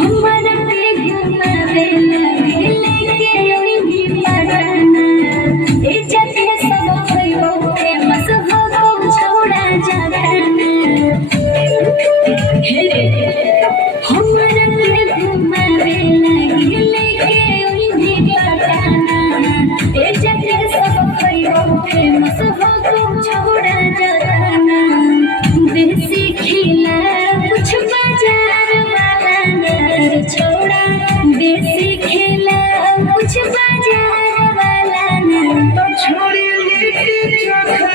हमारा के घुमावे लगे लेके ओई भी पटना ए जाके सब भइयो फेमस हो छोड़ा जाना हे हमारा के घुमावे लगे लेके ओई भी पटना ए जाके सब भइयो फेमस हो छोड़ा जाना देसी खिला कुछ बाजार वाला नर छोड़ा देसी खिला कुछ बाजार वाला नर तो छोड़ी लिट्टी चोखा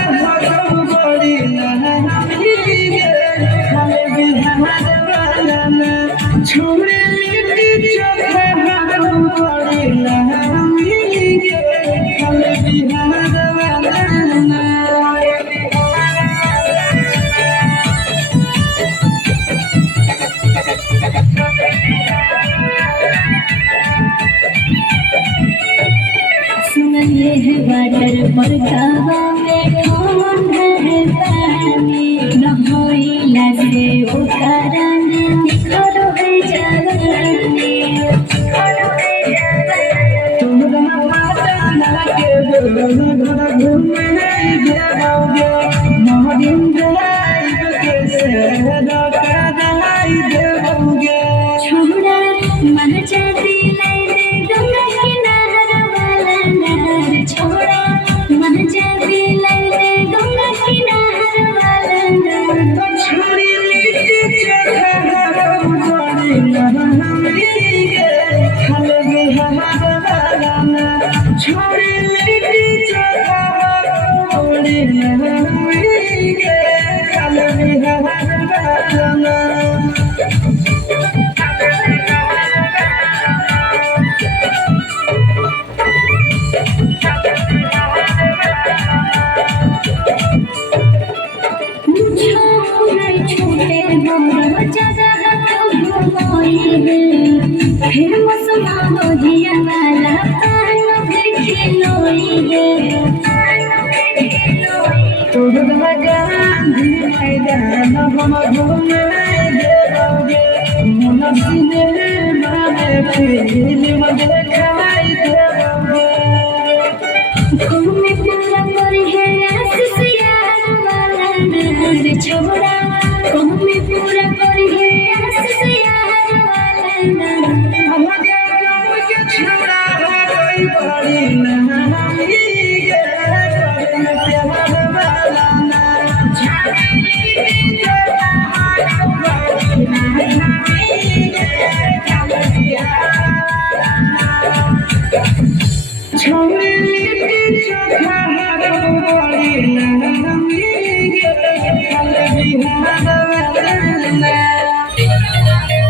हम बड़ी नहाई गे हमें बिहार वाला ना छोड़ी लिट्टी चोखा हम बड़ी नहाई गे हमें बिहार वाला ना सुनले है वाटर पर गावा में ठंडा है पानी न होइला से ओ कारण निखर है जवानी तुमरा माता ना के घर घूमे देवोगे मोहदिन ड्राइव के शहर का दहाई देवोगे छोड़ा महजा दिलाई दे गंगा किनारा वाला नहर छोड़ा महजा दिलाई दे गंगा किनारा वाला नहर तो छोड़ी लिट्टी चोखा हम बड़ी नहाई गे हमें बिहार वाला ना छोड़ी लिट्टी चोखा हम बड़ी नहाई गे हमें बिहार वाला ना छोड़े छोटे मोर जगह घुमाइबे फेमस माधोजिया वाला पायो खिलोइबे तुझमें गांधी मैदान हम घूमे देवोगे मन सिनेमा में फिल्म दिखाई देवोगे घूमे पूरा करी है आशीष यार वाला नहर छोड़ा घूमे पूरा करी है आशीष यार वाला नहर हमारे गाँव के छोरा कोई बड़ी नहाई गे करन प्यार वाला ना छोड़ी लिट्टी चोखा